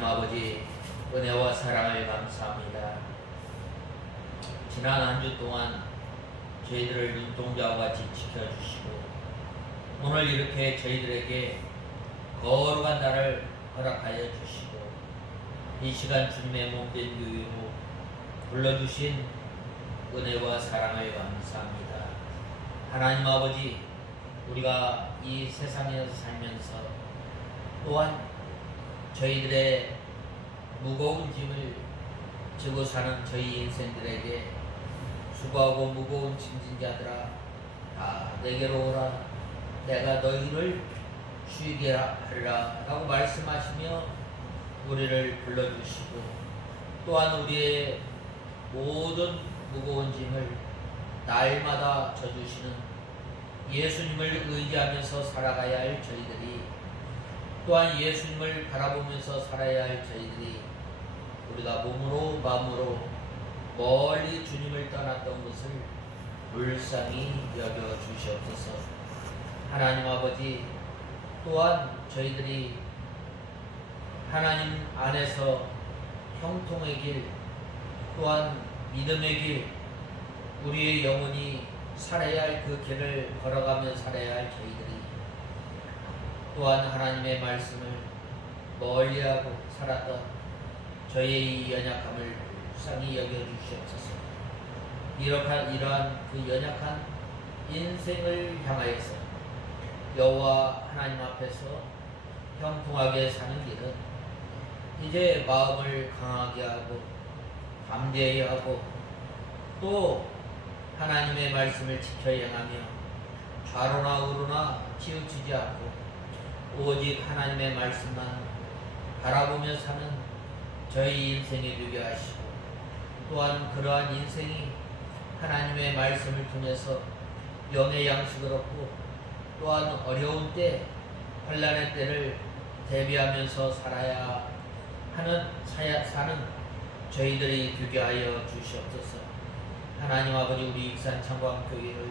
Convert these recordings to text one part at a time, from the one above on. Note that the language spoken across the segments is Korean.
하나님 아버지, 은혜와 사랑을 감사합니다. 지난 한 주 동안 저희들을 눈동자와 같이 지켜주시고 오늘 이렇게 저희들에게 거룩한 날을 허락하여 주시고 이 시간 주님의 몸된 교회로 불러주신 은혜와 사랑을 감사합니다. 하나님 아버지, 우리가 이 세상에서 살면서 또한 저희들의 무거운 짐을 지고 사는 저희 인생들에게 수고하고 무거운 짐진 자들아, 다 내게로 오라, 내가 너희를 쉬게 하리라 라고 말씀하시며 우리를 불러주시고 또한 우리의 모든 무거운 짐을 날마다 져주시는 예수님을 의지하면서 살아가야 할 저희들이, 또한 예수님을 바라보면서 살아야 할 저희들이 우리가 몸으로 마음으로 멀리 주님을 떠났던 것을 불쌍히 여겨주시옵소서. 하나님 아버지, 또한 저희들이 하나님 안에서 형통의 길, 또한 믿음의 길, 우리의 영혼이 살아야 할 그 길을 걸어가며 살아야 할 저희들이 또한 하나님의 말씀을 멀리하고 살았던 저희의 이 연약함을 불쌍히 여겨주시옵소서. 이러한 그 연약한 인생을 향하여서 여호와 하나님 앞에서 형통하게 사는 길은 이제 마음을 강하게 하고 담대히 하고 또 하나님의 말씀을 지켜 행하며 좌로나 우로나 치우치지 않고 오직 하나님의 말씀만 바라보며 사는 저희 인생이 되게 하시고, 또한 그러한 인생이 하나님의 말씀을 통해서 영의 양식을 얻고 또한 어려운 때, 환난의 때를 대비하면서 살아야 하는 사는 저희들이 되게 하여 주시옵소서. 하나님 아버지, 우리 익산창광교회를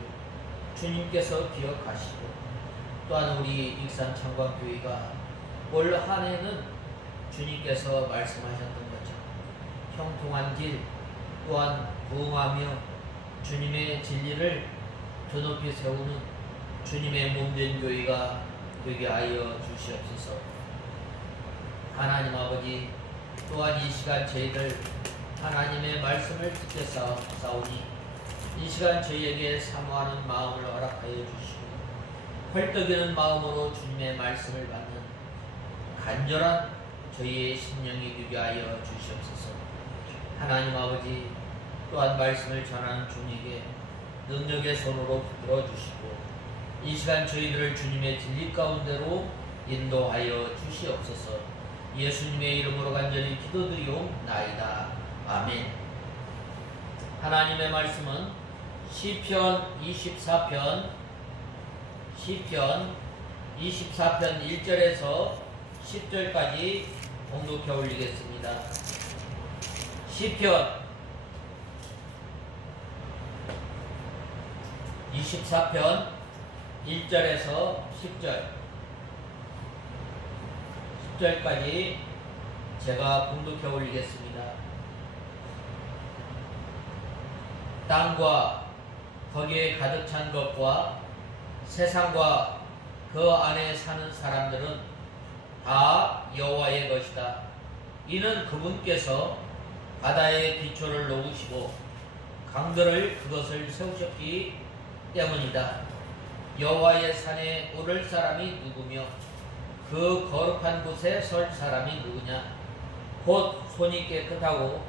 주님께서 기억하시고 또한 우리 익산창광교회가 올 한 해는 주님께서 말씀하셨던 것처럼 형통한 길, 또한 부응하며 주님의 진리를 더 높이 세우는 주님의 몸된 교회가 되게 하여 주시옵소서. 하나님 아버지, 또한 이 시간 저희들 하나님의 말씀을 듣게 싸우니 이 시간 저희에게 사모하는 마음을 허락하여 주시고 헐떡이는 마음으로 주님의 말씀을 받는 간절한 저희의 심령이 되게 하여 주시옵소서. 하나님 아버지, 또한 말씀을 전하는 종에게 능력의 손으로 붙들어 주시고 이 시간 저희들을 주님의 진리 가운데로 인도하여 주시옵소서. 예수님의 이름으로 간절히 기도드리옵나이다. 아멘. 하나님의 말씀은 시편 24편 1절에서 10절까지 봉독해 올리겠습니다. 시편 24편 1절에서 10절까지 제가 봉독해 올리겠습니다. 땅과 거기에 가득 찬 것과 세상과 그 안에 사는 사람들은 다 여호와의 것이다. 이는 그분께서 바다의 기초를 놓으시고 강들을 그것을 세우셨기 때문이다. 여호와의 산에 오를 사람이 누구며 그 거룩한 곳에 설 사람이 누구냐? 곧 손이 깨끗하고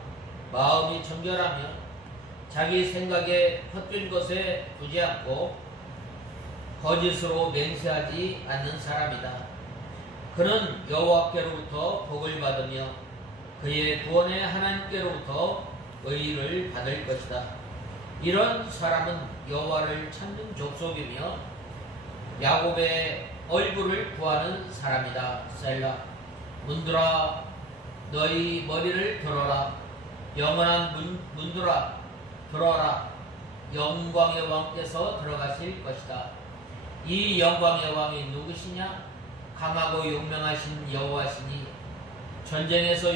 마음이 정결하며 자기 생각에 헛된 것에 두지 않고 거짓으로 맹세하지 않는 사람이다. 그는 여호와께로부터 복을 받으며 그의 구원의 하나님께로부터 의를 받을 것이다. 이런 사람은 여호와를 찾는 족속이며 야곱의 얼굴을 구하는 사람이다. 셀라. 문들아, 너희 머리를 들어라. 영원한 문들아, 들어라. 영광의 왕께서 들어가실 것이다. 이 영광의 왕이 누구시냐? 강하고 용맹하신 여호와시니 전쟁에서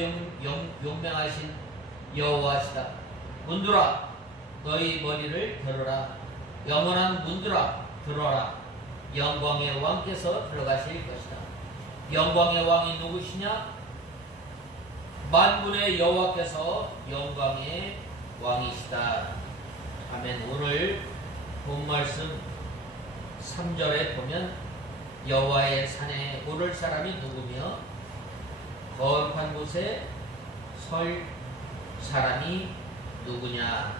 용맹하신 여호와시다. 문들아 너희 머리를 들어라. 영원한 문들아 들어라. 영광의 왕께서 들어가실 것이다. 영광의 왕이 누구시냐? 만군의 여호와께서 영광의 왕이시다. 아멘. 오늘 본 말씀 3절에 보면 여호와의 산에 오를 사람이 누구며 거룩한 곳에 설 사람이 누구냐.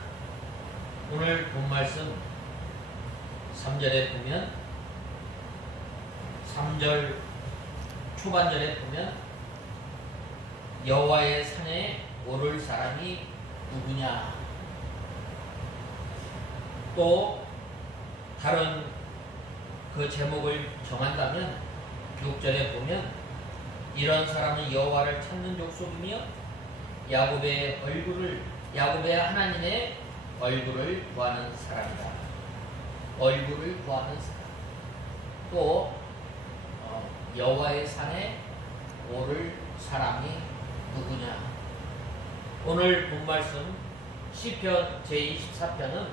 오늘 본 말씀 3절에 보면 3절 초반절에 보면 여호와의 산에 오를 사람이 누구냐. 또 다른 그 제목을 정한다면 6절에 보면 이런 사람은 여호와를 찾는 족속이며 야곱의 하나님의 얼굴을 구하는 사람이다. 얼굴을 구하는 사람. 또 여호와의 산에 오를 사람이 누구냐. 오늘 본 말씀 시편 제24편은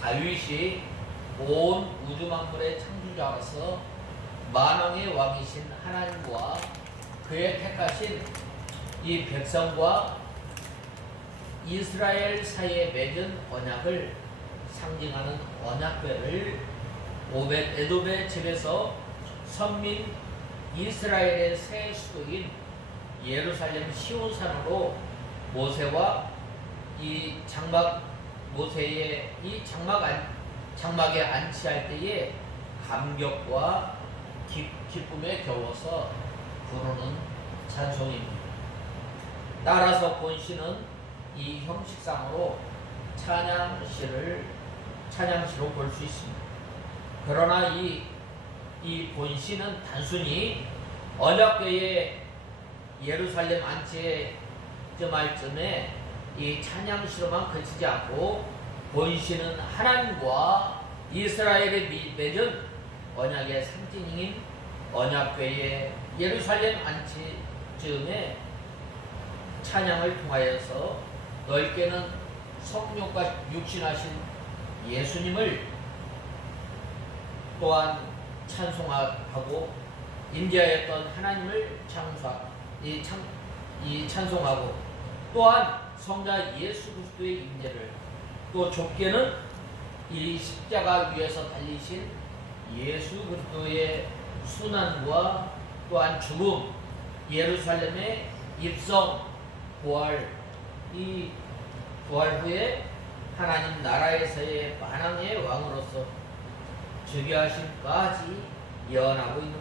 다윗이 온 우주 만물의 창조자로서 만왕의 왕이신 하나님과 그의 택하신 이 백성과 이스라엘 사이에 맺은 언약을 상징하는 언약궤를 오벳 에돔의 집에서 선민 이스라엘의 새 수도인 예루살렘 시온산으로 모세와 이 모세의 이 장막에 안치할 때에 감격과 기쁨에 겨워서 부르는 찬송입니다. 따라서 본시는 이 형식상으로 찬양시로 볼 수 있습니다. 그러나 이 본시는 단순히 언약궤의 예루살렘 안치점할 쯤에 이 찬양시로만 그치지 않고 본시는 하나님과 이스라엘의 맺은 언약의 상징인 언약궤의 예루살렘 안치쯤에 찬양을 통하여서 넓게는 성령과 육신하신 예수님을 또한 찬송하고 임재하였던 하나님을 찬송하고 또한 성자 예수 그리스도의 임재를 또 좁게는 이 십자가 위에서 달리신 예수 그리스도의 순환과 또한 죽음, 예루살렘의 입성, 부활, 이 부활 후에 하나님 나라에서의 만왕의 왕으로서 즉위하심까지 예언하고 있는 것.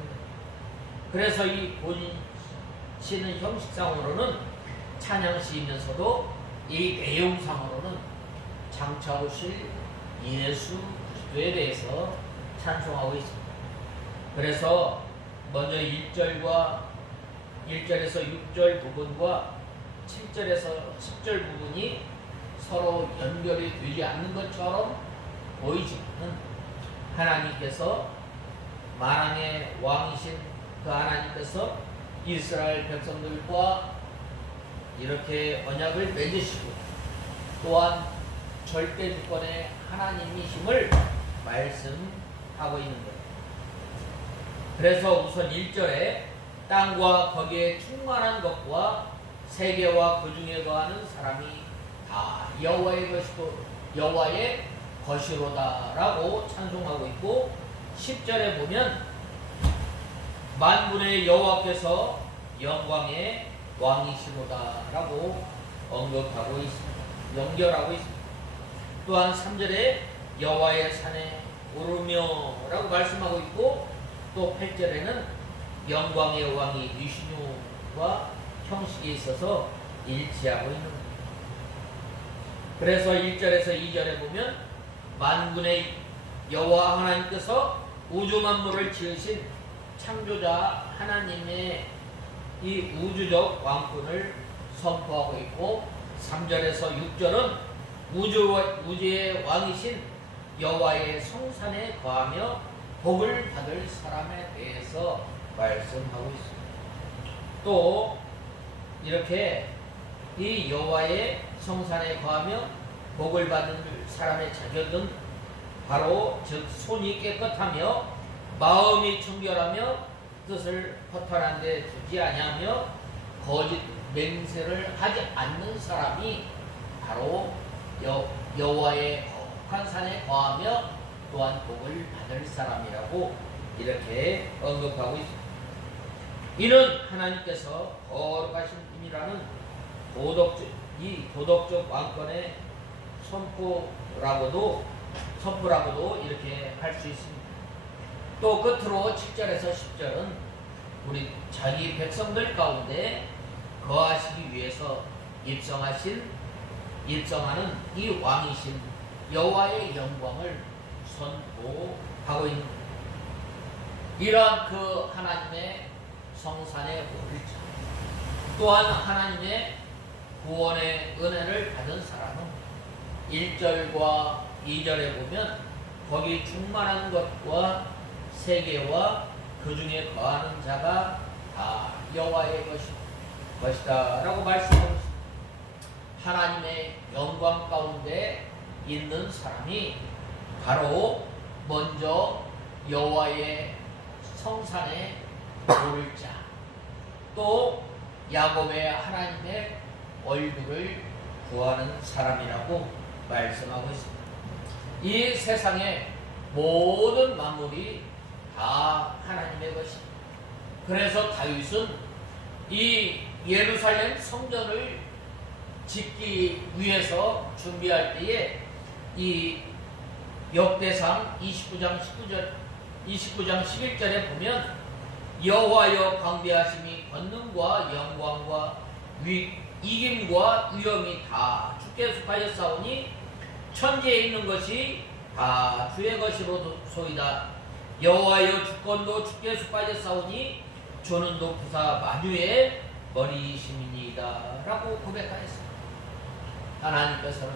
그래서 이 본시는 형식상으로는 찬양시이면서도 이 내용상으로는 장차 오실 예수 그리스도에 대해서 찬송하고 있습니다. 그래서 먼저 1절에서 6절 부분과 7절에서 10절 부분이 서로 연결이 되지 않는 것처럼 보이지만 하나님께서 만왕의 왕이신 그 하나님께서 이스라엘 백성들과 이렇게 언약을 맺으시고 또한 절대 주권의 하나님이심을 말씀하고 있는 거예요. 그래서 우선 1절에 땅과 거기에 충만한 것과 세계와 그 중에 거하는 사람이 다 여호와의 것이로다라고 찬송하고 있고 10절에 보면 만군의 여호와께서 영광의 왕이시로다라고 언급하고 있습니다. 연결하고 있습니다. 또한 3절에 여호와의 산에 오르며라고 말씀하고 있고 또 8절에는 영광의 왕이 위시누와 형식이 있어서 일치하고 있는 겁니다. 그래서 1절에서 2절에 보면 만군의 여호와 하나님께서 우주 만물을 지으신 창조자 하나님의 이 우주적 왕권을 선포하고 있고 3절에서 6절은 우주의 왕이신 여호와의 성산에 거하며 복을 받을 사람에 대해서 말씀하고 있습니다. 또 이렇게 이 여호와의 성산에 거하며 복을 받는 사람의 자격은 바로 즉 손이 깨끗하며 마음이 청결하며 뜻을 허탄한 데 두지 아니하며 거짓 맹세를 하지 않는 사람이 바로 여호와의 거룩한 산에 거하며 또한 복을 받을 사람이라고 이렇게 언급하고 있습니다. 이는 하나님께서 거룩하신 분이라는 도덕적 왕권의 선포라고도 이렇게 할 수 있습니다. 또 끝으로 7절에서 10절은 우리 자기 백성들 가운데 거하시기 위해서 입성하는 이 왕이신 여호와의 영광을 선포하고 있는 겁니다. 이러한 그 하나님의 성산에 오를 자, 또한 하나님의 구원의 은혜를 받은 사람은 1절과 2절에 보면 거기 충만한 것과 세계와 그 중에 거하는 자가 다 여호와의 것이다 라고 말씀하고 있습니다. 하나님의 영광 가운데 있는 사람이 바로 먼저 여호와의 성산에 오를 자, 또 야곱의 하나님의 얼굴을 구하는 사람이라고 말씀하고 있습니다. 이 세상의 모든 만물이 다 하나님의 것입니다. 그래서 다윗은 이 예루살렘 성전을 짓기 위해서 준비할 때에 이 역대상 29장 11절에 보면 여호와여 광대하심이 권능과 영광과 이김과 위엄이 다 주께 속하였사오니 천지에 있는 것이 다 주의 것이로소이다. 여호와여 주권도 주께 속하였사오니 주는 높으사 만유의 머리이심이니이다 라고 고백하였습니다. 하나님께서는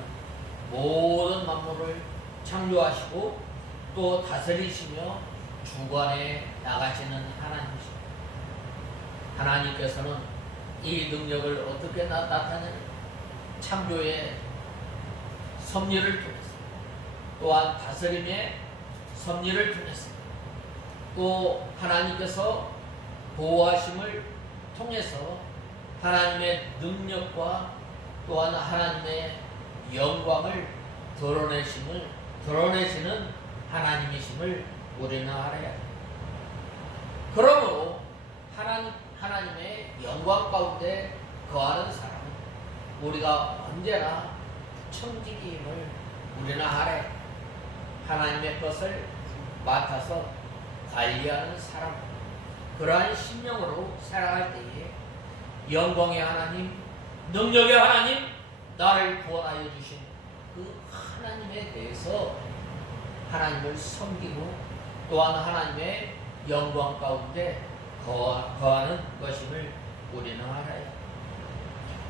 모든 만물을 창조하시고 또 다스리시며 주관에 나가시는 하나님이십니다. 하나님께서는 이 능력을 어떻게 나타내는 창조의 섭리를 통해서, 또한 다스림의 섭리를 통해서, 또 하나님께서 보호하심을 통해서 하나님의 능력과 또한 하나님의 영광을 드러내시는 하나님이심을 우리는 알아야 합니다. 그러므로 하나님의 영광 가운데 거하는 사람은 우리가 언제나 청지기임을 우리는 알아야 합니다. 하나님의 것을 맡아서 관리하는 사람, 그러한 심령으로 살아갈 때에 영광의 하나님, 능력의 하나님, 나를 구원하여 주신 그 하나님에 대해서 하나님을 섬기고 또한 하나님의 영광 가운데 거하는 것임을 우리는 알아야 합니다.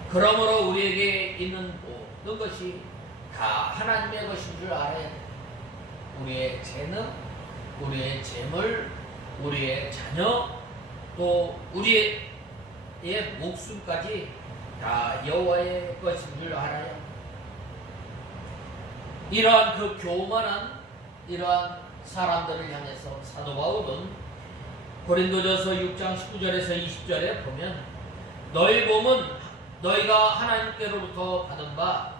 그러므로 우리에게 있는 모든 것이 다 하나님의 것인 줄 알아야 합니다. 우리의 재능, 우리의 재물, 우리의 자녀, 또 우리의 목숨까지 다 여호와의 것인 줄 알아야 합니다. 이러한 그 교만한 이러한 사람들을 향해서 사도 바울은 고린도전서 6장 19절에서 20절에 보면 너희 몸은 너희가 하나님께로부터 받은 바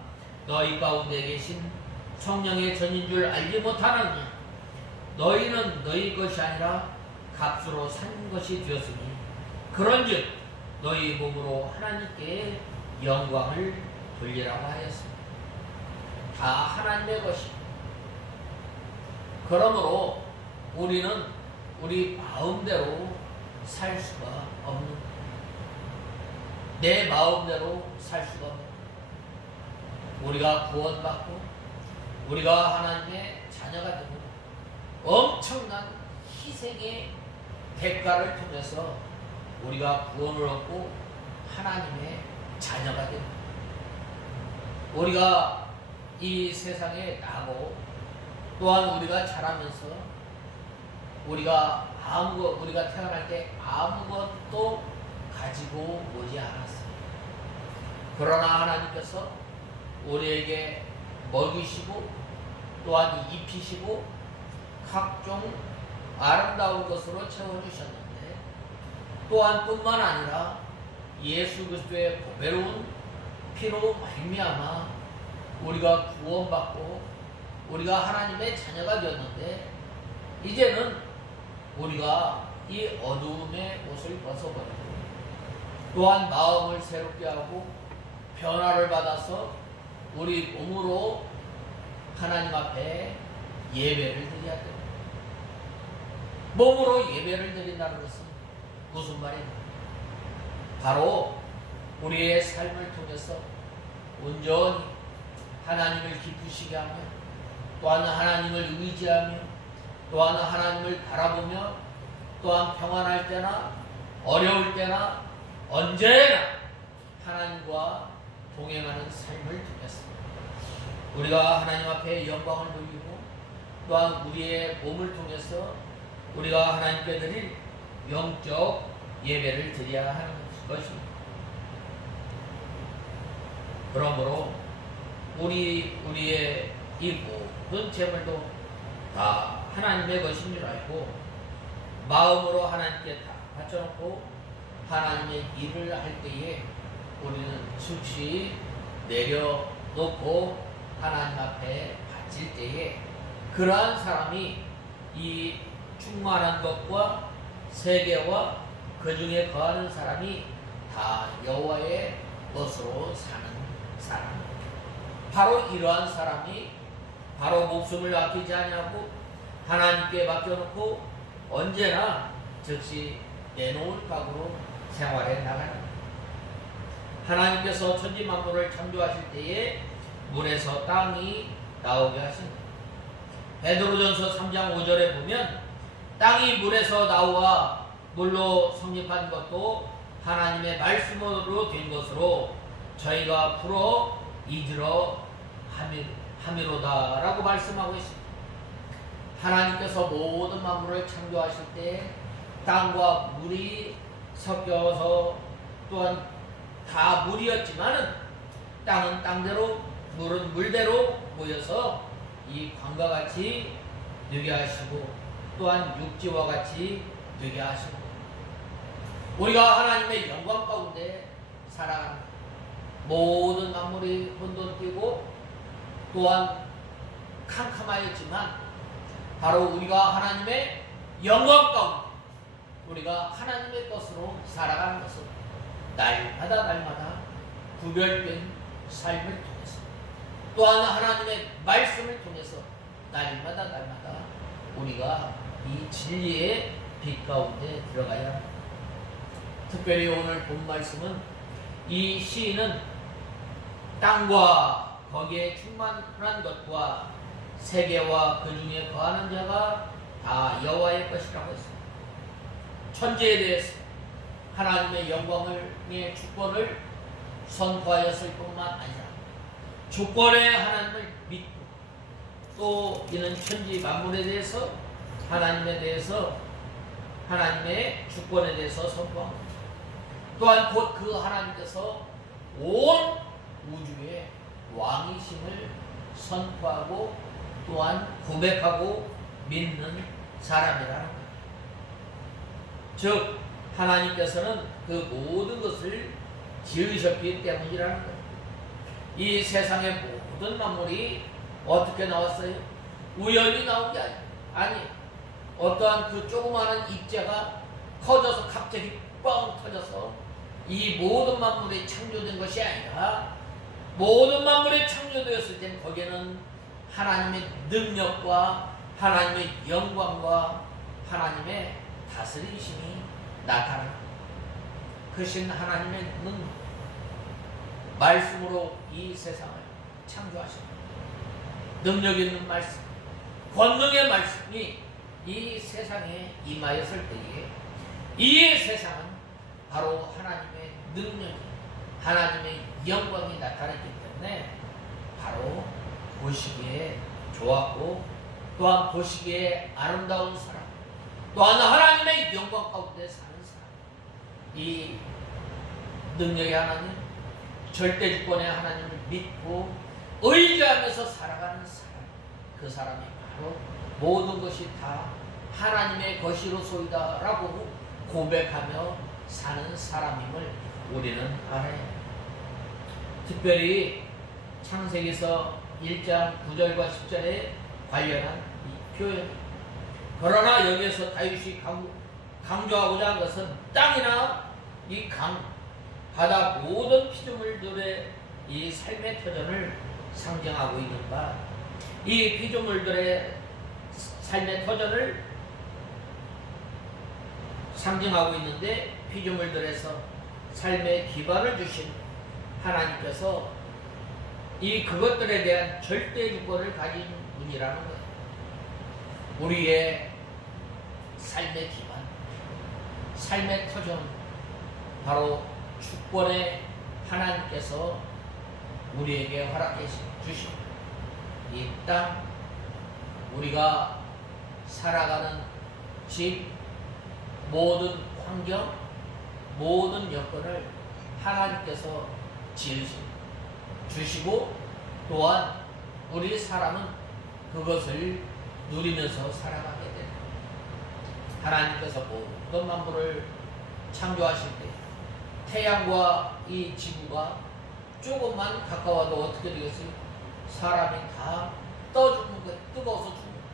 너희 가운데 계신 성령의 전인 줄 알지 못하느냐. 너희는 너희 것이 아니라 값으로 산 것이 되었으니 그런즉 너희 몸으로 하나님께 영광을 돌리라고 하였습니다. 다 하나님의 것입니다. 그러므로 우리는 우리 마음대로 살 수가 없는 거예요. 내 마음대로 살 수가 없는 거예요. 우리가 구원받고 우리가 하나님의 자녀가 되고 엄청난 희생의 대가를 통해서 우리가 구원을 얻고 하나님의 자녀가 됩니다. 우리가 이 세상에 나고 또한 우리가 자라면서 우리가 태어날 때 아무것도 가지고 오지 않았어요. 그러나 하나님께서 우리에게 먹이시고 또한 입히시고 각종 아름다운 것으로 채워주셨는데, 또한 뿐만 아니라 예수 그리스도의 보배로운 피로 말미암아 우리가 구원받고 우리가 하나님의 자녀가 되었는데, 이제는 우리가 이 어두움의 옷을 벗어버리고 또한 마음을 새롭게 하고 변화를 받아서 우리 몸으로 하나님 앞에 예배를 드려야 됩니다. 몸으로 예배를 드린다는 것은 무슨 말입니까? 바로 우리의 삶을 통해서 온전히 하나님을 기쁘시게 하며, 또한 하나님을 의지하며, 또한 하나님을 바라보며, 또한 평안할 때나 어려울 때나 언제나 하나님과 동행하는 삶을 통해서 우리가 하나님 앞에 영광을 돌리고, 또한 우리의 몸을 통해서 우리가 하나님께 드릴 영적 예배를 드려야 하는 것입니다. 그러므로 우리의 이 모든 재물도 다 하나님의 것인 줄 알고 마음으로 하나님께 다 바쳐놓고 하나님의 일을 할 때에 우리는 즉시 내려놓고 하나님 앞에 바칠 때에 그러한 사람이 이 충만한 것과 세계와 그 중에 거하는 사람이 다 여호와의 것으로 사는 사람, 바로 이러한 사람이 바로 목숨을 아끼지 아니하고 하나님께 맡겨놓고 언제나 즉시 내놓을 각오로 생활해 나가는 것. 하나님께서 천지 만물을 창조하실 때에 물에서 땅이 나오게 하신다. 베드로전서 3장 5절에 보면 땅이 물에서 나와 물로 성립한 것도 하나님의 말씀으로 된 것으로 저희가 풀어 잊으러 함이로다 라고 말씀하고 있습니다. 하나님께서 모든 만물을 창조하실 때 땅과 물이 섞여서 또한 다 물이었지만은 땅은 땅대로 물은 물대로 모여서 이 광과 같이 되게 하시고 또한 육지와 같이 되게 하시고 우리가 하나님의 영광 가운데 살아가는 모든 만물이 혼돈뛰고 또한 캄캄하였지만 바로 우리가 하나님의 영광 가운데 우리가 하나님의 것으로 살아가는 것은 날마다 구별된 삶을 통해서 또한 하나님의 말씀을 통해서 날마다 우리가 이 진리의 빛 가운데 들어가야 합니다. 특별히 오늘 본 말씀은 이 시인은 땅과 거기에 충만한 것과 세계와 그 중에 거하는 자가 다 여호와의 것이라고 했습니다. 천지에 대해서 하나님의 영광의 주권을 선포하였을 뿐만 아니라 주권의 하나님을 믿고 또 이는 천지 만물에 대해서 하나님에 대해서 하나님의 주권에 대해서 선포합니다. 또한 곧 그 하나님께서 온 우주의 왕이심을 선포하고 또한 고백하고 믿는 사람이라는 것. 즉 하나님께서는 그 모든 것을 지으셨기 때문이라는 것. 이 세상의 모든 만물이 어떻게 나왔어요? 우연히 나온 게 아니에요. 어떠한 그 조그마한 입자가 커져서 갑자기 뻥 터져서 이 모든 만물이 창조된 것이 아니라 모든 만물이 창조되었을 땐 거기에는 하나님의 능력과 하나님의 영광과 하나님의 다스리심이 나타납니다. 크신 하나님의 능력, 말씀으로 이 세상을 창조하십니다. 능력 있는 말씀, 권능의 말씀이 이 세상에 임하였을 때에 이 세상은 바로 하나님의 능력이 하나님의 영광이 나타났기 때문에 바로 보시기에 좋았고 또한 보시기에 아름다운 사람 또한 하나님의 영광 가운데 사는 사람 이 능력의 하나님 절대 주권의 하나님을 믿고 의지하면서 살아가는 사람, 그 사람이 바로 모든 것이 다 하나님의 것이로소이다 라고 고백하며 사는 사람임을 우리는 알아야 해요. 특별히 창세기서 1장 9절과 10절에 관련한 이 표현. 그러나 여기에서 다윗이 강조하고자 한 것은 땅이나 이 강, 바다 모든 피조물들의 이 삶의 터전을 상징하고 있는 바, 이 피조물들의 삶의 터전을 상징하고 있는데, 피조물들에서 삶의 기반을 주신 하나님께서 이 그것들에 대한 절대 주권을 가진 분이라는 거예요. 우리의 삶의 기반, 삶의 터전, 바로 주권의 하나님께서 우리에게 허락해 주신 이 땅, 우리가 살아가는 집, 모든 환경, 모든 여건을 하나님께서 주시고, 또한 우리 사람은 그것을 누리면서 살아가게 됩니다. 하나님께서 모든 만물을 창조하실 때 태양과 이 지구가 조금만 가까워도 어떻게 되겠어요? 사람이 다 떠 죽는 거예요. 뜨거워서 죽는 거예요.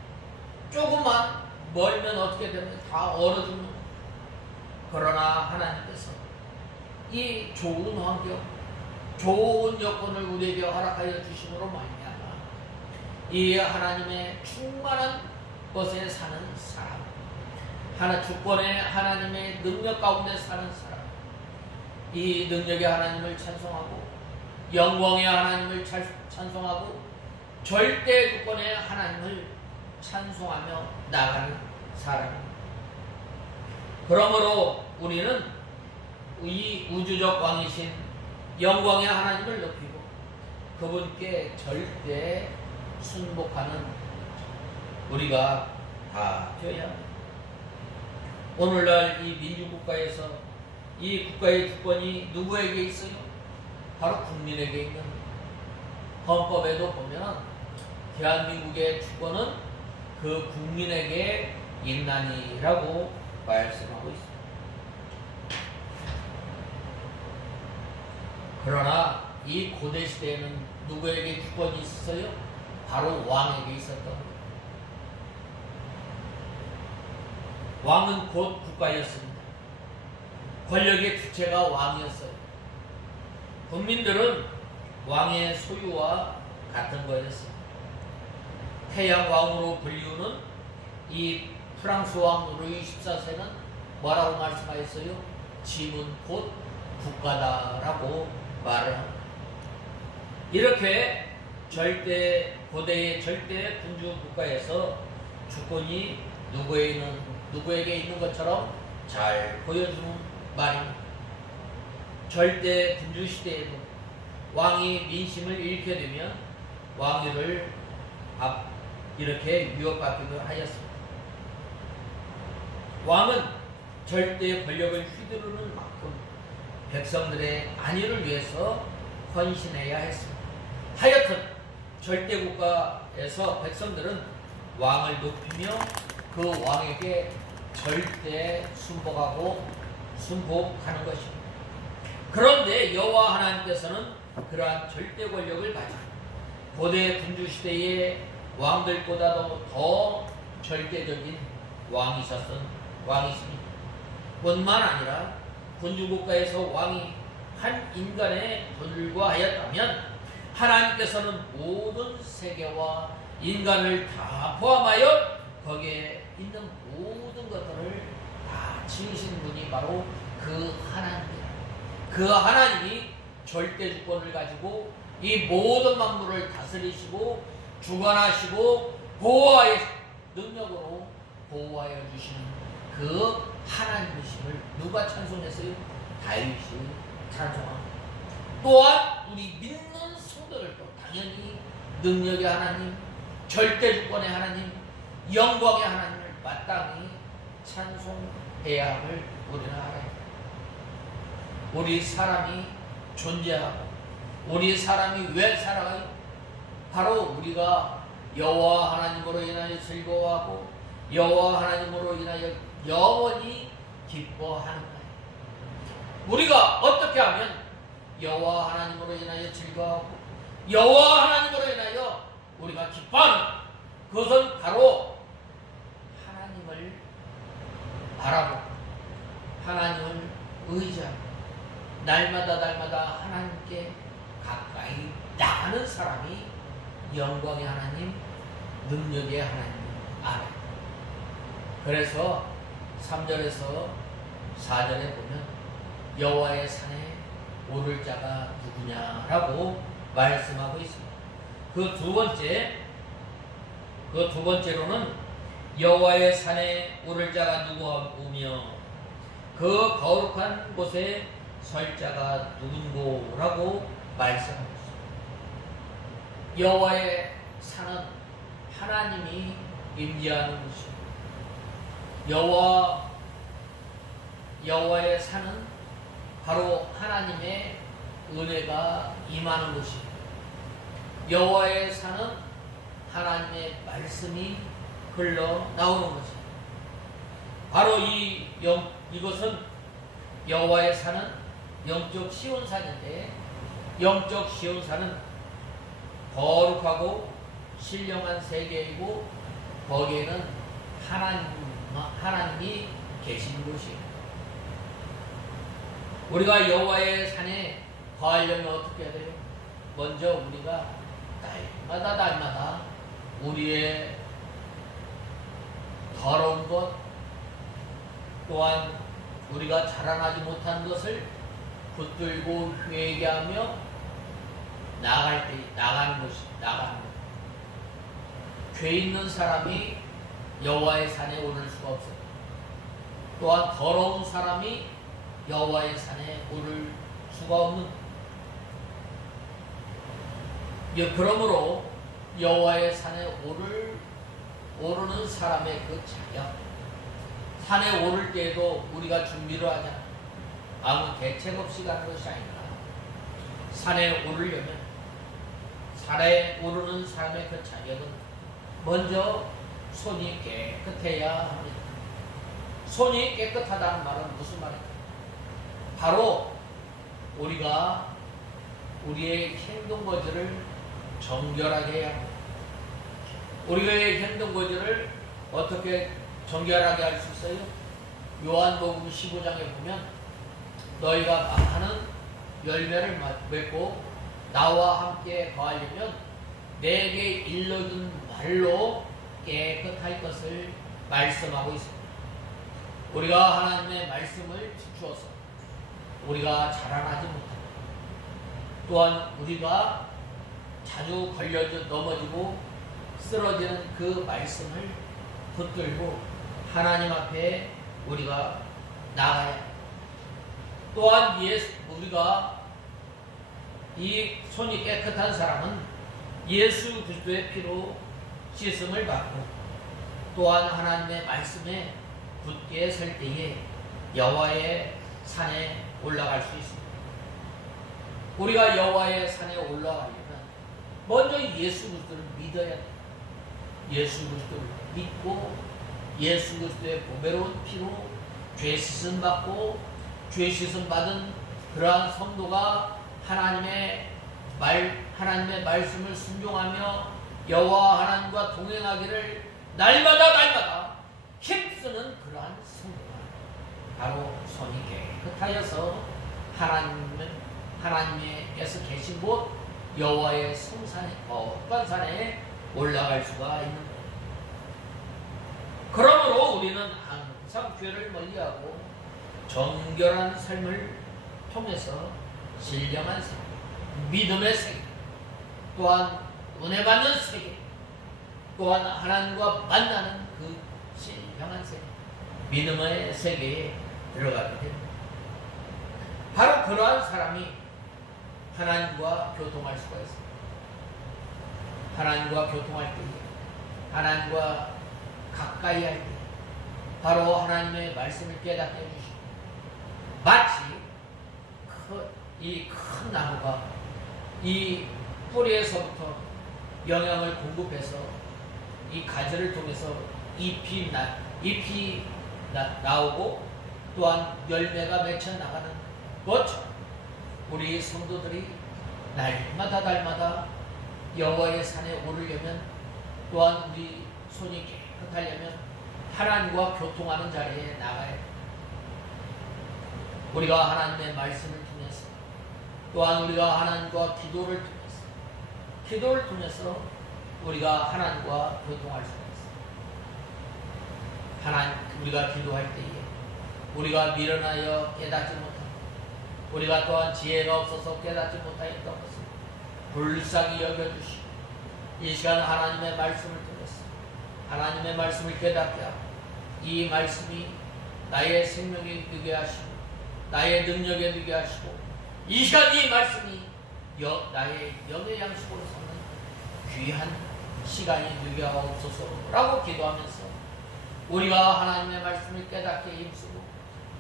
조금만 멀면 어떻게 되면 다 얼어 죽는 거예요. 그러나 하나님께서 이 좋은 환경, 좋은 여건을 우리에게 허락하여 주심으로 말미암아 이 하나님의 충만한 것에 사는 사람, 주권의 하나님의 능력 가운데 사는 사람, 이 능력의 하나님을 찬송하고 영광의 하나님을 찬송하고 절대 주권의 하나님을 찬송하며 나가는 사람입니다. 그러므로 우리는 이 우주적 왕이신 영광의 하나님을 높이고 그분께 절대 순복하는 우리가 다 되어야 합니다. 오늘날 이 민주국가에서 이 국가의 주권이 누구에게 있어요? 바로 국민에게 있는 거예요. 헌법에도 보면 대한민국의 주권은 그 국민에게 있나니라고 말씀하고 있습니다. 그러나 이 고대 시대에는 누구에게 주권이 있었어요? 바로 왕에게 있었던 거예요. 왕은 곧 국가였습니다. 권력의 주체가 왕이었어요. 국민들은 왕의 소유와 같은 거였어요. 태양 왕으로 불리우는 이 프랑스 왕 루이 14세는 뭐라고 말씀하였어요? 짐은 곧 국가다라고 말을 합니다. 이렇게 고대의 절대 군주 국가에서 주권이 누구에게 있는 것처럼 잘 보여주는 말입니다. 절대 군주 시대에도 왕이 민심을 잃게 되면 왕위를 이렇게 위협받기도 하였습니다. 왕은 절대 권력을 휘두르는 만큼 백성들의 안위를 위해서 헌신해야 했습니다. 하여튼 절대 국가에서 백성들은 왕을 높이며 그 왕에게 절대 순복하는 것입니다. 그런데 여호와 하나님께서는 그러한 절대 권력을 가지고 고대 군주 시대의 왕들보다도 더 절대적인 왕이십니다. 뿐만 아니라 군주 국가에서 왕이 한 인간에 불과하였다면 하나님께서는 모든 세계와 인간을 다 포함하여 거기에 있는 모든 것들을 다 지으신 분이 바로 그 하나님입니다. 그 하나님이 절대 주권을 가지고 이 모든 만물을 다스리시고 주관하시고 보호하여 능력으로 보호하여 주시는 그 하나님이심을 누가 찬송했어요? 다윗이 찬송합니다. 또한 우리 믿는 성도들도 당연히 능력의 하나님, 절대 주권의 하나님, 영광의 하나님을 마땅히 찬송해야 함을 우리는 알아야 합니다. 우리 사람이 존재하고 우리 사람이 왜 살아가요? 바로 우리가 여호와 하나님으로 인하여 즐거워하고 여호와 하나님으로 인하여 영원히 기뻐하는 거예요. 우리가 어떻게 하면 여호와 하나님으로 인하여 즐거워하고 여호와 하나님으로 인하여 우리가 기뻐하는, 그것은 바로 하나님을 바라고 하나님을 의지하고 날마다 하나님께 가까이 나가는 사람이 영광의 하나님, 능력의 하나님 알아요. 그래서 3절에서 4절에 보면 여호와의 산에 오를 자가 누구냐라고 말씀하고 있습니다. 그 두 번째로는 여호와의 산에 오를 자가 누구며 그 거룩한 곳에 설 자가 누군고라고 말씀하고 있습니다. 여호와의 산은 하나님이 임재하는 곳입니다. 여호와의 산은 바로 하나님의 은혜가 임하는 곳입니다. 여호와의 산은 하나님의 말씀이 흘러나오는 것입니다. 바로 이것은 여호와의 산은 영적 시온산인데, 영적 시온산은 거룩하고 신령한 세계이고 거기에는 하나님이 계신 곳이에요. 우리가 여호와의 산에 거하려면 어떻게 해야 돼요? 먼저 우리가 날마다 우리의 더러운 것, 또한 우리가 자라나지 못한 것을 붙들고 회개하며 나가는 것. 죄 있는 사람이 여호와의 산에 오를 수가 없어요. 또한 더러운 사람이 여호와의 산에 오를 수가 없는. 그러므로 여호와의 산에 오르는 사람의 그 자격, 산에 오를 때에도 우리가 준비를 하잖아. 아무 대책 없이 가는 것이 아니라 산에 오르려면, 산에 오르는 사람의 그 자격은 먼저 손이 깨끗해야 합니다. 손이 깨끗하다는 말은 무슨 말일까? 바로 우리가 우리의 행동거지를 정결하게 해야 합니다. 우리의 행동거지를 어떻게 정결하게 할 수 있어요? 요한복음 15장에 보면 너희가 많은 열매를 맺고 나와 함께 거하려면 내게 일러준 말로 깨끗할 것을 말씀하고 있습니다. 우리가 하나님의 말씀을 지추어서 우리가 자라나지 못합니다. 또한 우리가 자주 걸려져 넘어지고 쓰러지는 그 말씀을 붙들고 하나님 앞에 우리가 나가야 합니다. 또한 우리가 이 손이 깨끗한 사람은 예수 그리스도의 피로 씻음을 받고 또한 하나님의 말씀에 굳게 설 때에 여호와의 산에 올라갈 수 있습니다. 우리가 여호와의 산에 올라가려면 먼저 예수 그리스도를 믿어야 돼요. 예수 그리스도를 믿고 예수 그리스도의 보배로운 피로 죄 씻음 받고 죄 씻음 받은 그러한 성도가 하나님의 말씀을 순종하며 여호와 하나님과 동행하기를 날마다 힘쓰는 그러한 성도가 바로 손이 깨끗하여서 하나님께서 계신 곳 여호와의 성산에, 거룩한 산에 올라갈 수가 있는 거예요. 그러므로 우리는 항상 죄를 멀리하고 정결한 삶을 통해서 신령한 세계, 믿음의 세계, 또한 은혜 받는 세계, 또한 하나님과 만나는 그 신령한 세계, 믿음의 세계에 들어가게 됩니다. 바로 그러한 사람이 하나님과 교통할 수가 있습니다. 하나님과 교통할 때, 하나님과 가까이 할 때, 바로 하나님의 말씀을 깨닫게 해주시고, 마치 이 큰 나무가 이 뿌리에서부터 영양을 공급해서 이 가지를 통해서 잎이 나오고 또한 열매가 맺혀 나가는 것처럼 우리 성도들이 날마다 여호와의 산에 오르려면 또한 우리 손이 깨끗하려면 하나님과 교통하는 자리에 나가야 합니다. 우리가 하나님의 말씀을 통해서 또한 우리가 하나님과 기도를 통해서 우리가 하나님과 교통할 수가 있습니다. 우리가 기도할 때에 우리가 미련하여 깨닫지 못하고 우리가 또한 지혜가 없어서 깨닫지 못하였던 것을 불쌍히 여겨주시고 이 시간 하나님의 말씀을 통해서 하나님의 말씀을 깨닫게 하고 이 말씀이 나의 생명에 누게 하시고 나의 능력에 누게 하시고 이 시간 이 말씀이 나의 영의 양식으로 삼는 귀한 시간이 누게 하옵소서라고 기도하면서 우리가 하나님의 말씀을 깨닫게 힘쓰고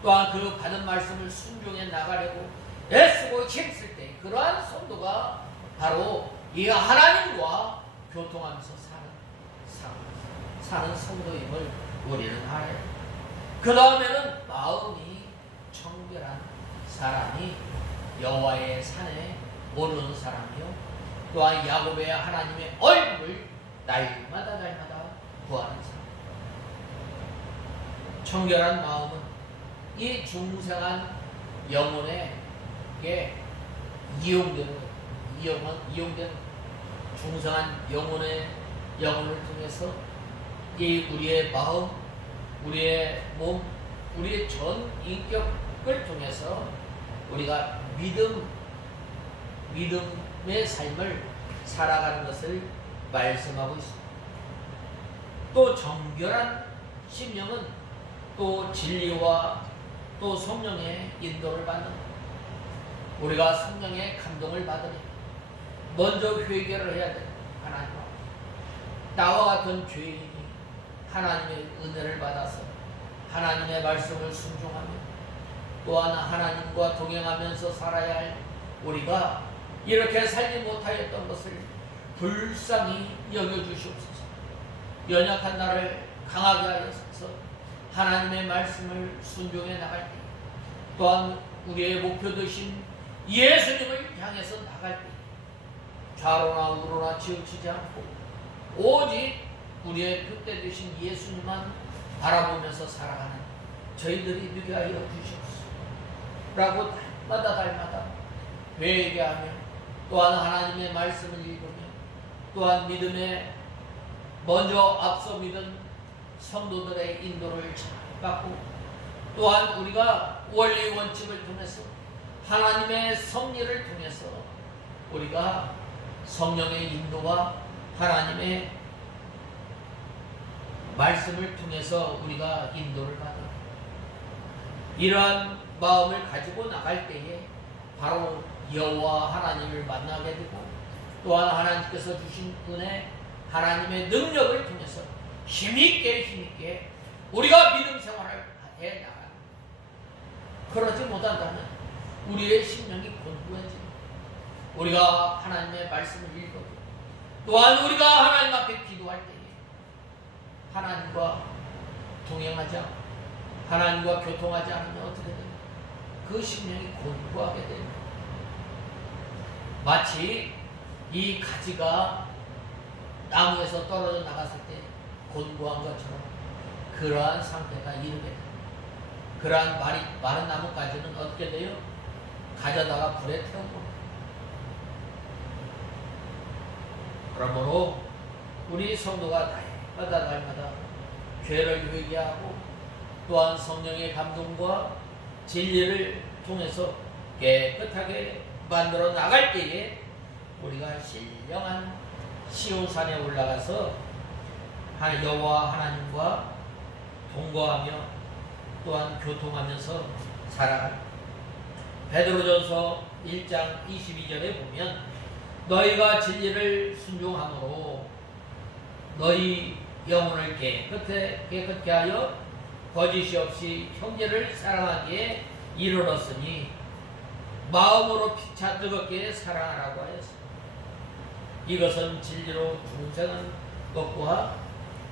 또한 그 받은 말씀을 순종해 나가려고 애쓰고 힘쓸 때 그러한 성도가 바로 이 하나님과 교통하면서 사는 성도임을 우리는 알아요. 그 다음에는 마음이 청결한 사람이 여호와의 산에 오르는 사람이요 또한 야곱의 하나님의 얼굴을 날마다 구하는 사람. 청결한 마음은 이 중생한 영혼에게 이용되는 중생한 영혼을 통해서 이 우리의 마음, 우리의 몸, 우리의 전 인격을 통해서 우리가 믿음의 삶을 살아가는 것을 말씀하고 있습니다. 또 정결한 심령은 또 진리와 또 성령의 인도를 받는 우리가 성령의 감동을 받으니 먼저 회개를 해야 됩니다. 하나님 나와 같은 죄인이 하나님의 은혜를 받아서 하나님의 말씀을 순종하며 또한 하나님과 동행하면서 살아야 할 우리가 이렇게 살지 못하였던 것을 불쌍히 여겨주시옵소서. 연약한 나를 강하게 하여서 하나님의 말씀을 순종해 나갈 때 또한 우리의 목표 되신 예수님을 향해서 나갈 때 좌로나 우로나 치우치지 않고 오직 우리의 그때 되신 예수님만 바라보면서 살아가는 저희들이 되게 하여 주시옵소서 라고 달마다 회개하며 또한 하나님의 말씀을 읽으며 또한 믿음에 먼저 앞서 믿은 성도들의 인도를 받고 또한 우리가 원리 원칙을 통해서 하나님의 섭리를 통해서 우리가 성령의 인도와 하나님의 말씀을 통해서 우리가 인도를 받아 이러한 마음을 가지고 나갈 때에 바로 여호와 하나님을 만나게 되고 또한 하나님께서 주신 은혜 하나님의 능력을 통해서 힘있게 우리가 믿음 생활을 해 나가는 그러지 못한다면 우리의 심령이 곤고해지고 우리가 하나님의 말씀을 읽고 또한 우리가 하나님 앞에 기도할 때에 하나님과 동행하지 않고 하나님과 교통하지 않으면 어떻게 됩니까? 그 심령이 곤고하게 됩니다. 마치 이 가지가 나무에서 떨어져 나갔을 때 곤고한 것처럼 그러한 상태가 이르게 됩니다. 그러한 마른 나무까지는 어떻게 돼요? 가져다가 불에 태워봅니다. 그러므로 우리 성도가 날마다 죄를 회개하고 또한 성령의 감동과 진리를 통해서 깨끗하게 만들어 나갈 때에 우리가 신령한 시온산에 올라가서 여호와 하나님과 동거하며 또한 교통하면서 살아갑니다. 베드로전서 1장 22절에 보면 너희가 진리를 순종함으로 너희 영혼을 깨끗게 하여 거짓이 없이 형제를 사랑하기에 이르렀으니 마음으로 피차 뜨겁게 사랑하라고 하였습니다. 이것은 진리로 중생한 것과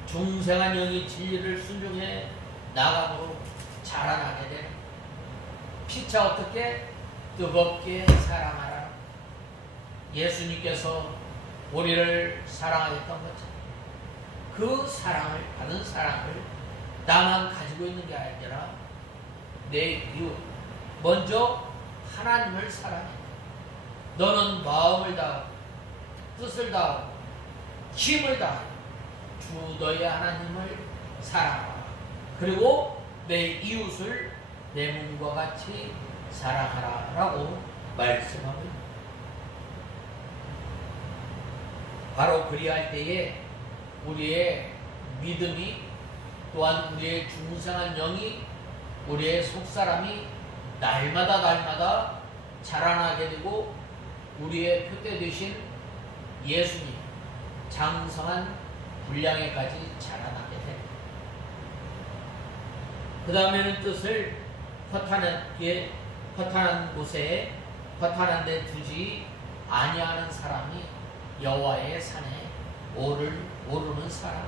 중생한 영이 진리를 순종해 나감으로 자라나게 되는 피차 어떻게 뜨겁게 사랑하라. 예수님께서 우리를 사랑하셨던 것처럼 그 사랑을 받은 사랑을 나만 가지고 있는 게 아니라 내 이웃 먼저 하나님을 사랑해. 너는 마음을 다하고 뜻을 다하고 힘을 다하고 주 너의 하나님을 사랑하라. 그리고 내 이웃을 내 몸과 같이 사랑하라 라고 말씀합니다. 바로 그리할 때에 우리의 믿음이 또한 우리의 중생한 영이 우리의 속사람이 날마다 자라나게 되고 우리의 표대 되신 예수님 장성한 분량에까지 자라나게 됩니다. 그 다음에는 뜻을 허탄한 곳에 허탄한 데 두지 아니하는 사람이 여호와의 산에 오르는 사람.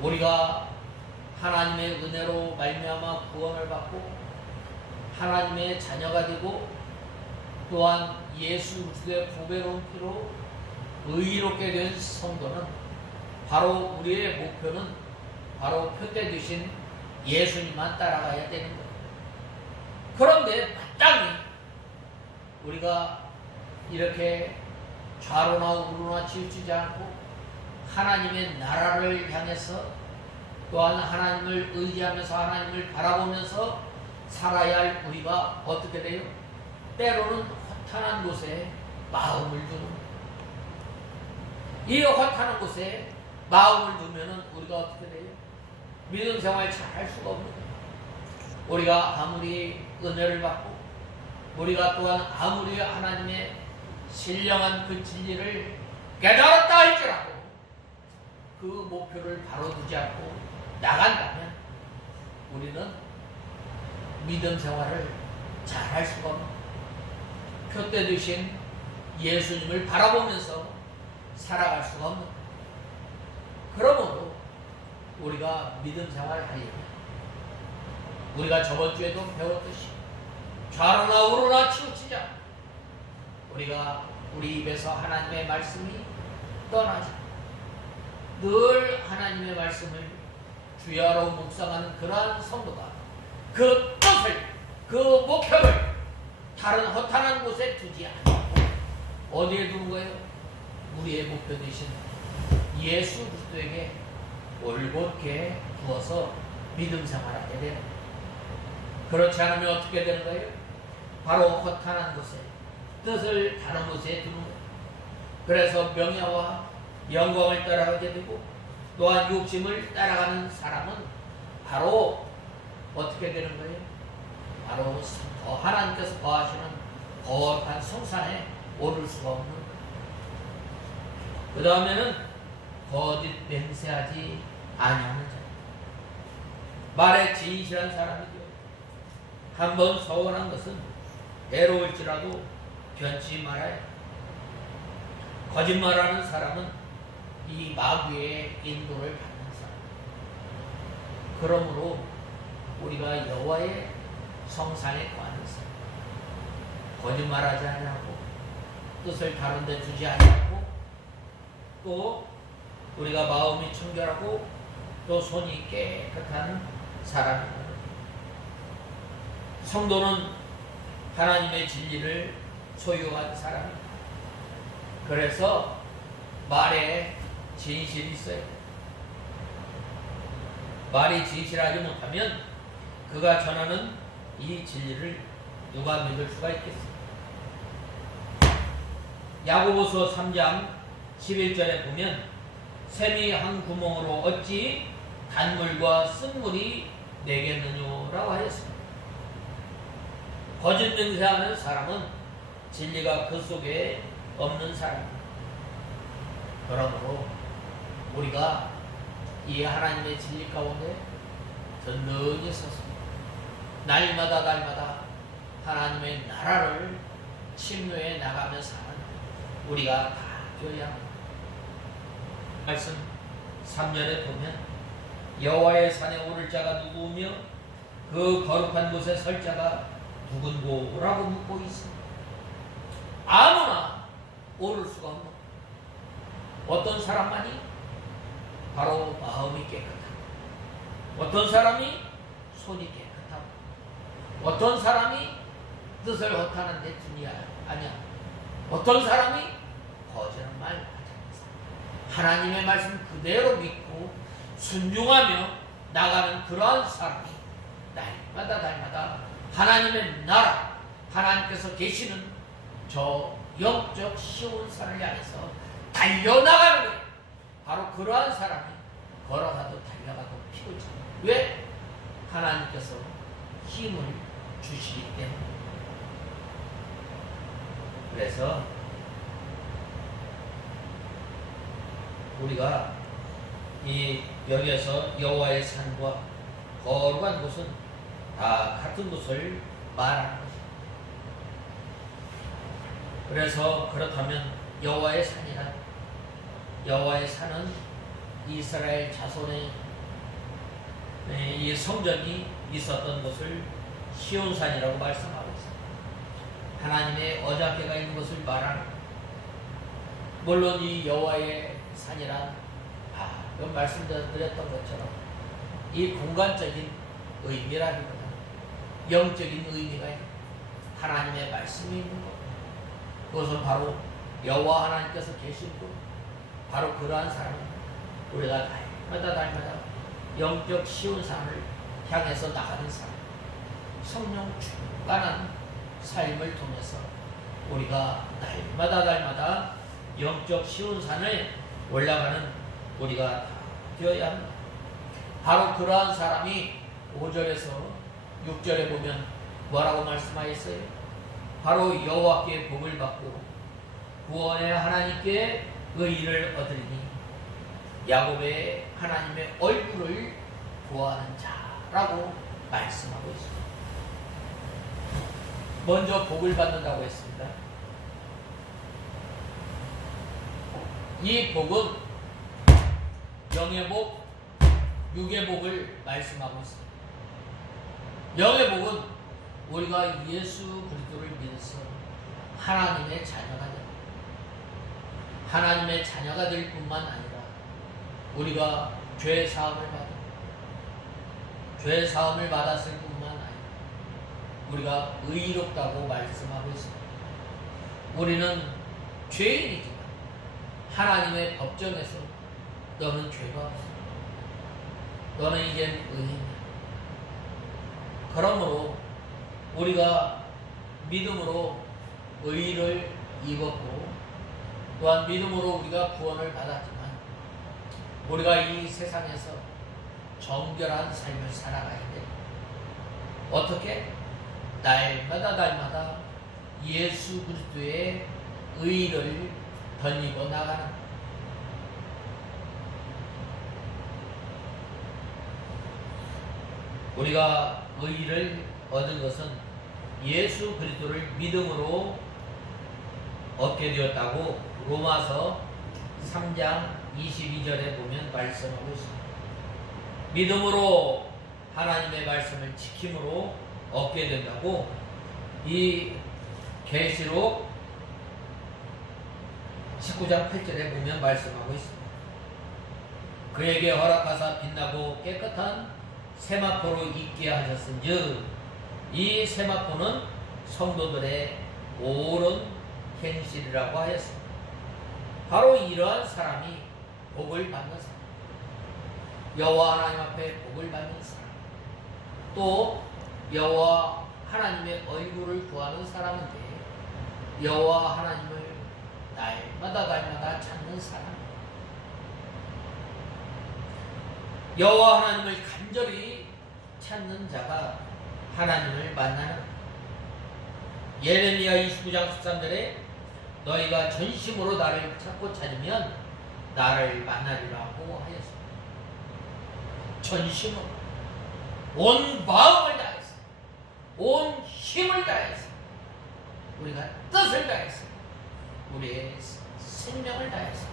우리가 하나님의 은혜로 말미암아 구원을 받고 하나님의 자녀가 되고 또한 예수 그리스도의 보배로운 피로 의롭게 된 성도는 바로 우리의 목표는 바로 표대 되신 예수님만 따라가야 되는 거예요. 그런데 마땅히 우리가 이렇게 좌로나 우로나 치우치지 않고 하나님의 나라를 향해서 또한 하나님을 의지하면서 하나님을 바라보면서 살아야 할 우리가 어떻게 돼요? 때로는 허탄한 곳에 마음을 두는 이 허탄한 곳에 마음을 두면은 우리가 어떻게 돼요? 믿음 생활 잘 할 수가 없는 거예요. 우리가 아무리 은혜를 받고 우리가 또한 아무리 하나님의 신령한 그 진리를 깨달았다 할지라도 그 목표를 바로 두지 않고 나간다면 우리는 믿음 생활을 잘 할 수가 없는 표대 되신 예수님을 바라보면서 살아갈 수가 없는 그러므로 우리가 믿음 생활을 하려면 우리가 저번 주에도 배웠듯이 좌로나 우로나 치우치자. 우리가 우리 입에서 하나님의 말씀이 떠나지. 늘 하나님의 말씀을 주야로 묵상하는 그러한 성도가 그 뜻을 그 목표를 다른 허탄한 곳에 두지 않고 어디에 두는 거예요? 우리의 목표 되신 예수 그리스도에게 올곧게 두어서 믿음 생활하게 되는 거예요. 그렇지 않으면 어떻게 되는 거예요? 바로 허탄한 곳에 뜻을 다른 곳에 두는 거예요. 그래서 명예와 영광을 따라가게 되고 또한 욕심을 따라가는 사람은 바로 어떻게 되는 거예요? 바로 하나님께서 거하시는 거룩한 성산에 오를 수가 없는 거예요. 그 다음에는 거짓 맹세하지 아니하는 자. 말에 진실한 사람이죠. 한번 서원한 것은 애로울지라도 변치 말아야. 거짓말하는 사람은 이 마귀의 인도를 받는 사람. 그러므로 우리가 여호와의 성산에 거하는 사람, 거짓말하지 아니하고 뜻을 다른 데 두지 아니하고 또 우리가 마음이 청결하고 또 손이 깨끗한 사람입니다. 성도는 하나님의 진리를 소유한 사람입니다. 그래서 말에 진실이 있어요. 말이 진실하지 못하면 그가 전하는 이 진리를 누가 믿을 수가 있겠습니까? 야고보서 3장 11절에 보면 샘이 한 구멍으로 어찌 단물과 쓴물이 내겠느냐라고 하였습니다. 거짓 맹세하는 사람은 진리가 그 속에 없는 사람입니다. 그러므로 우리가 이 하나님의 진리 가운데 든든히 섰습니다. 날마다 하나님의 나라를 침노해 나가며 사는 우리가 다 되어야 합니다. 말씀 3절에 보면 여호와의 산에 오를 자가 누구며 그 거룩한 곳에 설 자가 누군고라고 묻고 있습니다. 아무나 오를 수가 없는 어떤 사람만이 바로 마음이 깨끗하고 어떤 사람이 손이 깨끗하고 어떤 사람이 뜻을 허탄한 데 분이 아니야. 어떤 사람이 거짓말 하지 않습니다. 하나님의 말씀 그대로 믿고 순종하며 나가는 그러한 사람이 날마다 하나님의 나라, 하나님께서 계시는 저 영적 시온산을 향해서 달려나가는 거예요. 바로 그러한 사람이 걸어가도 달려가도 피곤치. 왜? 하나님께서 힘을 주시기 때문에. 그래서 우리가 이 여기에서 여호와의 산과 거룩한 곳은 다 같은 곳을 말하는 것입니다. 그래서 그렇다면 여호와의 산이란, 여호와의 산은 이스라엘 자손의 이 성전이 있었던 곳을 시온산이라고 말씀하고 있습니다. 하나님의 언약궤가 있는 것을 말하는, 물론 이 여호와의 산이란 그건 말씀드렸던 것처럼 이 공간적인 의미라기보다 영적인 의미가 있는 하나님의 말씀이 있는 것, 그것은 바로 여호와 하나님께서 계신 분, 바로 그러한 사람입니다. 우리가 날마다 영적 시온산을 향해서 나가는 사람, 성령 충만한 삶을 통해서 우리가 날마다 영적 시온산을 올라가는 우리가 다 되어야 합니다. 바로 그러한 사람이 5절에서 6절에 보면 뭐라고 말씀하였어요? 바로 여호와께 복을 받고 구원의 하나님께 의를 얻으리니 야곱의 하나님의 얼굴을 구하는 자라고 말씀하고 있습니다. 먼저 복을 받는다고 했습니다. 이 복은 영의 복, 육의 복을 말씀하고 있습니다. 영의 복은 우리가 예수 그리스도를 믿어서 하나님의 자녀가 됩니다. 하나님의 자녀가 될 뿐만 아니라 우리가 죄 사함을 받았을 뿐만 아니라 우리가 의롭다고 말씀하고 있습니다. 우리는 죄인이지만 하나님의 법정에서 너는 죄가 없어, 너는 이젠 의인이야. 그러므로 우리가 믿음으로 의를 입었고 또한 믿음으로 우리가 구원을 받았지만 우리가 이 세상에서 정결한 삶을 살아가야 돼. 어떻게? 날마다 예수 그리스도의 의를 던지고 나가는, 우리가 의를 얻은 것은 예수 그리스도를 믿음으로 얻게 되었다고 로마서 3장 22절에 보면 말씀하고 있습니다. 믿음으로 하나님의 말씀을 지킴으로 얻게 된다고 이 계시록 19장 8절에 보면 말씀하고 있습니다. 그에게 허락하사 빛나고 깨끗한 세마포로 있게 하셨은즉 이 세마포는 성도들의 옳은 행실이라고 하였습니다. 바로 이러한 사람이 복을 받는 사람, 여호와 하나님 앞에 복을 받는 사람, 또 여호와 하나님의 얼굴을 구하는 사람인데 여호와 하나님을 날마다 찾는 사람, 여호와 하나님을 간절히 찾는 자가 하나님을 만나는, 예레미야 29장 13절에 너희가 전심으로 나를 찾고 찾으면 나를 만나리라고 하였습니다. 전심으로, 온 마음을 다해서, 온 힘을 다해서, 우리가 뜻을 다해서 우리의 생명을 다해서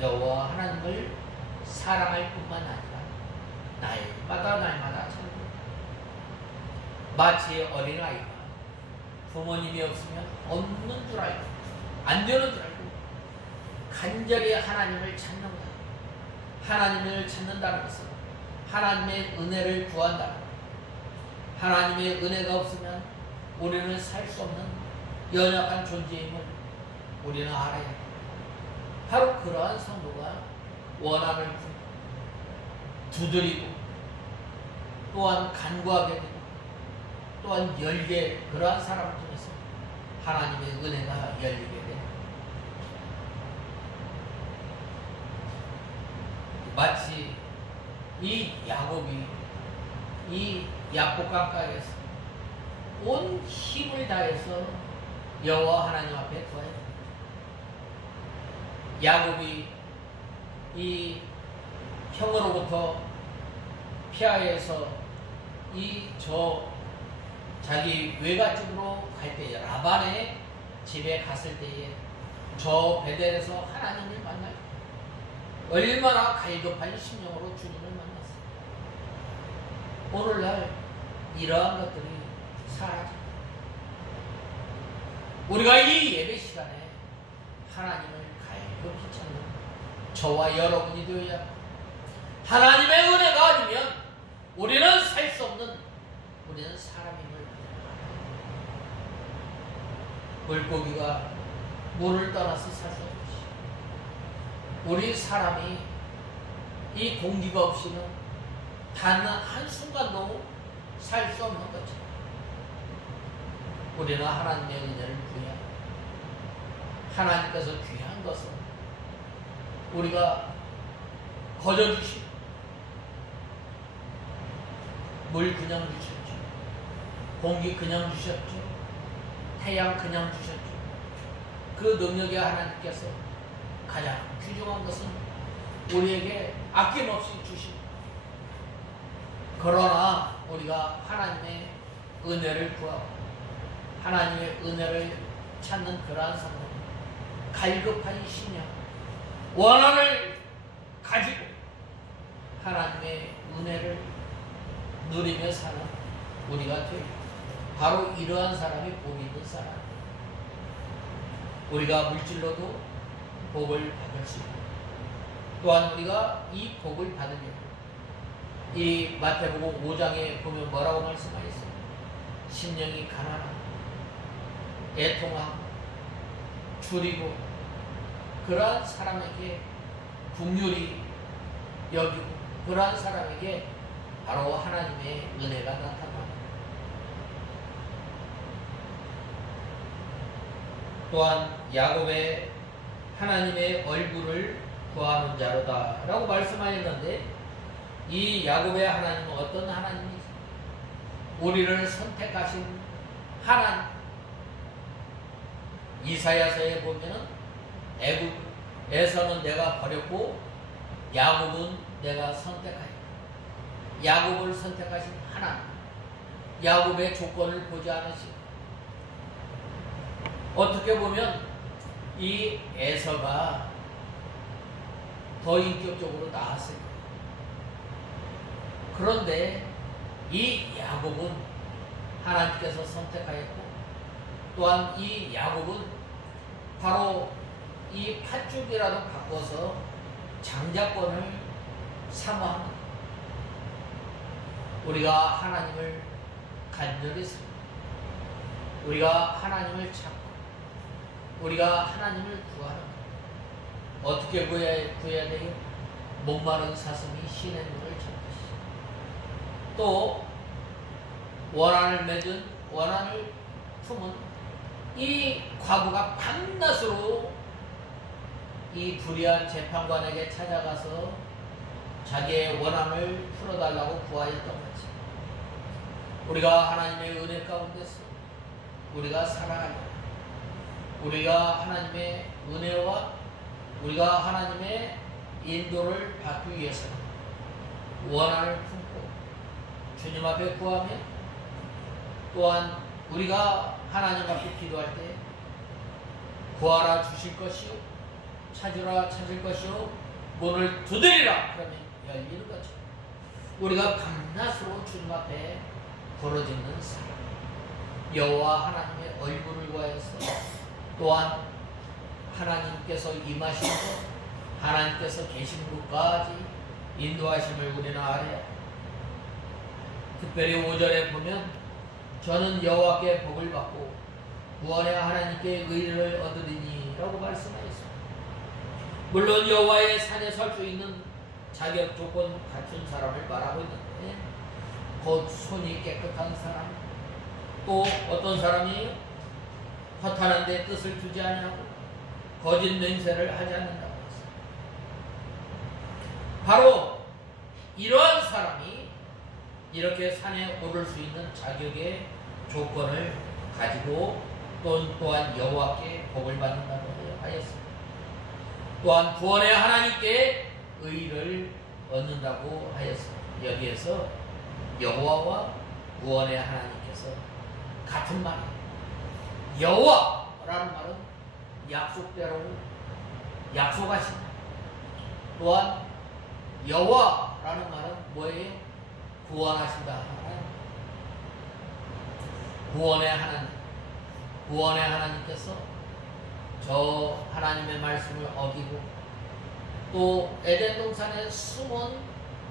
여호와 하나님을 사랑할 뿐만 아니라 날마다 찾는, 마치 어린아이가 부모님이 없으면 없는 줄 알고 안 되는 줄 알고 간절히 하나님을 찾는 것. 하나님을 찾는다는 것은 하나님의 은혜를 구한다는 것. 하나님의 은혜가 없으면 우리는 살 수 없는 연약한 존재임을 우리는 알아야 합니다. 바로 그러한 성도가 원한을 두드리고 또한 간구하게 되고 또한 열게, 그러한 사람을 통해서 하나님의 은혜가 열리게 됩니다. 마치 이 야곱이 이 야복 강가에서 온 힘을 다해서 여호와 하나님 앞에 구해요. 야곱이 이 형으로부터 피하여서 자기 외가집으로 갈 때에, 라반의 집에 갔을 때에 저 베델에서 하나님을 만나요. 얼마나 갈급한 심령으로 주님을 만났어요. 오늘날 이러한 것들이 사라집니다. 우리가 이 예배 시간에 하나님을 갈급히 찾는 저와 여러분이 되어야 합니다. 하나님의 은혜가 아니면 우리는 살 수 없는, 우리는 사람임을. 물고기가 물을 떠나서 살 수 없듯이 우리 사람이 이 공기가 없이는 단 한순간도 살 수 없는 거죠. 우리는 하나님의 은혜를 구해야, 하나님께서 귀한 것은 우리가 거저주시고 물 그냥 주셨죠. 공기 그냥 주셨죠. 태양 그냥 주셨죠. 그 능력의 하나님께서 가장 귀중한 것은 우리에게 아낌없이 주십니다. 그러나 우리가 하나님의 은혜를 구하고 하나님의 은혜를 찾는 그러한 성도, 갈급한 심령, 원한을 가지고 하나님의 은혜를 누리며 사는 우리가 되고, 바로 이러한 사람이 복 있는 사람. 우리가 물질로도 복을 받을 수 있고, 또한 우리가 이 복을 받으려고 이 마태복음 5장에 보면 뭐라고 말씀하셨어요? 심령이 가난하고 애통하고 줄이고 그러한 사람에게 긍휼히 여기고 그러한 사람에게 바로 하나님의 은혜가 나타납니다. 또한 야곱의 하나님의 얼굴을 구하는 자로다 라고 말씀하였는데, 이 야곱의 하나님은 어떤 하나님이죠? 우리를 선택하신 하나님. 이사야서에 보면은 에서는 내가 버렸고 야곱은 내가 선택하였다. 야곱을 선택하신 하나님. 야곱의 조건을 보지 않으시고, 어떻게 보면 이 에서가 더 인격적으로 나았을 거예요. 그런데 이 야곱은 하나님께서 선택하였고, 또한 이 야곱은 바로 이 팥죽이라도 바꿔서 장자권을 사모합니다. 우리가 하나님을 간절히 사랑합니다. 우리가 하나님을 찾고 우리가 하나님을 구하는, 어떻게 구해야 돼요? 목마른 사슴이 신의 물을 찾듯이. 또 원한을 품은 이 과부가 밤낮으로 이 불의한 재판관에게 찾아가서 자기의 원한을 풀어달라고 구하였던 거지. 우리가 하나님의 은혜 가운데서 우리가 살아가려, 우리가 하나님의 은혜와 우리가 하나님의 인도를 받기 위해서는 원한을 품고 주님 앞에 구하며, 또한 우리가 하나님 앞에 기도할 때 구하라 주실 것이요 찾으라 찾을 것이요 문을 두드리라 그러면 열리는 거죠. 우리가 밤낮으로 주님 앞에 부르짖는 사람, 여호와 하나님의 얼굴을 구하여서 또한 하나님께서 임하신 것, 하나님께서 계신 곳까지 인도하심을 우리는 알아야. 특별히 5절에 보면 저는 여호와께 복을 받고 구원의 하나님께 의를 얻으리니 라고 말씀하였습니다. 물론 여호와의 산에 설 수 있는 자격 조건 갖춘 사람을 말하고 있는데 곧 손이 깨끗한 사람, 또 어떤 사람이 허탄한 데 뜻을 두지 아니하고 거짓 맹세를 하지 않는다고 했습니다. 바로 이러한 사람이 이렇게 산에 오를 수 있는 자격의 조건을 가지고 또한 여호와께 복을 받는다고 하였습니다. 또한 구원의 하나님께 의를 얻는다고 하였습니다. 여기에서 여호와와 구원의 하나님께서 같은 말이에요. 여호와라는 말은 약속대로 약속하신다. 또한 여호와라는 말은 뭐예요? 구원하신다. 구원의 하나님, 구원의 하나님께서 저 하나님의 말씀을 어기고 또 에덴 동산에 숨은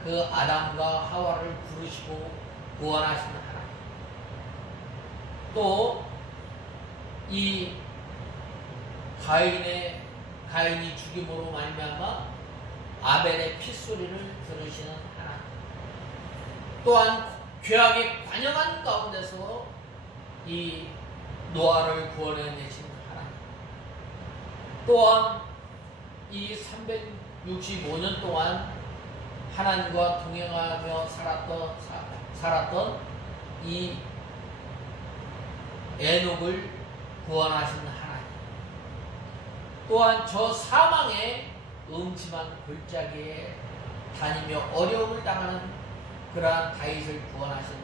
그 아담과 하와를 부르시고 구원하시는 하나님, 또 이 가인이 죽임으로 말미암아 아벨의 핏소리를 들으시는 하나님, 또한 죄악의 관영한 가운데서 이 노아를 구원해내신 하나님, 또한 이 365년 동안 하나님과 동행하며 살았던 이 에녹을 구원하시는 하나님, 또한 저 사망의 음침한 골짜기에 다니며 어려움을 당하는 그러한 다윗을 구원하신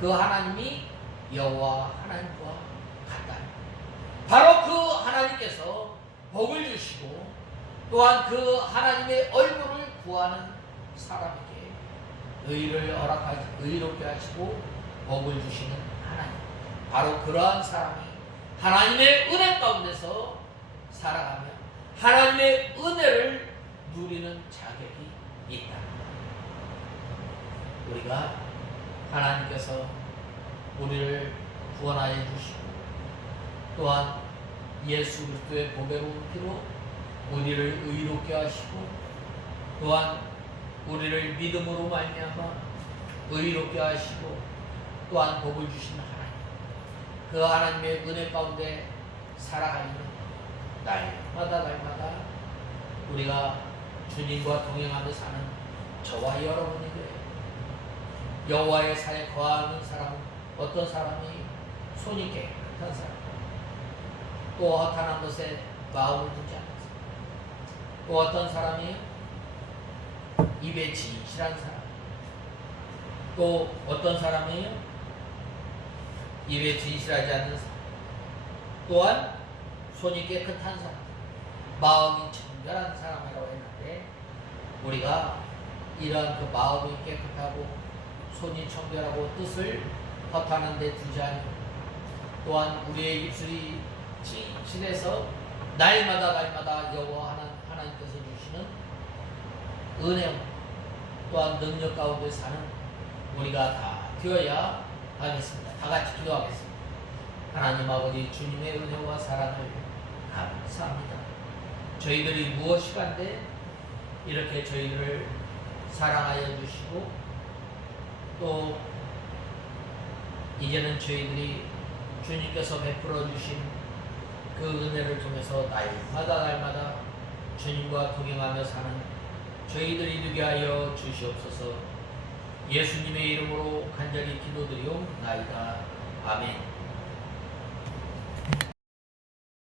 그 하나님이 여호와 하나님과 같다. 바로 그 하나님께서 복을 주시고 또한 그 하나님의 얼굴을 구하는 사람에게 의를 의롭게 하시고 복을 주시는 하나님, 바로 그러한 사람이 하나님의 은혜 가운데서 살아가며 하나님의 은혜를 누리는 자격이 있다. 우리가 하나님께서 우리를 구원하여 주시고 또한 예수 그리스도의 보배로운 피로 우리를 의롭게 하시고 또한 우리를 믿음으로 말미암아 의롭게 하시고 또한 복을 주신 하나님, 그 하나님의 은혜 가운데 살아가는 날마다 우리가 주님과 동행하며 사는 저와 여러분이 그래요. 여호와의 산에 거하는 사람은 어떤 사람이 손이 깨끗한 사람, 또 허탄한 것에 마음을 두지 않았습니다. 또 어떤 사람이 입에 진실한 사람, 또 어떤 사람이 입에 진실하지 않는 사람, 또한 손이 깨끗한 사람, 마음이 청결한 사람이라고 했는데 우리가 이러한 그 마음이 깨끗하고 손이 청결하고 뜻을 허탄한 데 두지 않고 또한 우리의 입술이 진실해서 날마다 여호와 하나님께서 주시는 은혜 또한 능력 가운데 사는 우리가 다 되어야 하겠습니다. 다 같이 기도하겠습니다. 하나님 아버지, 주님의 은혜와 사랑을 감사합니다. 저희들이 무엇이간데 이렇게 저희들을 사랑하여 주시고 또 이제는 저희들이 주님께서 베풀어 주신 그 은혜를 통해서 날마다 주님과 동행하며 사는 저희들이 되게 하여 주시옵소서. 예수님의 이름으로 간절히 기도드리옵나이다. 아멘.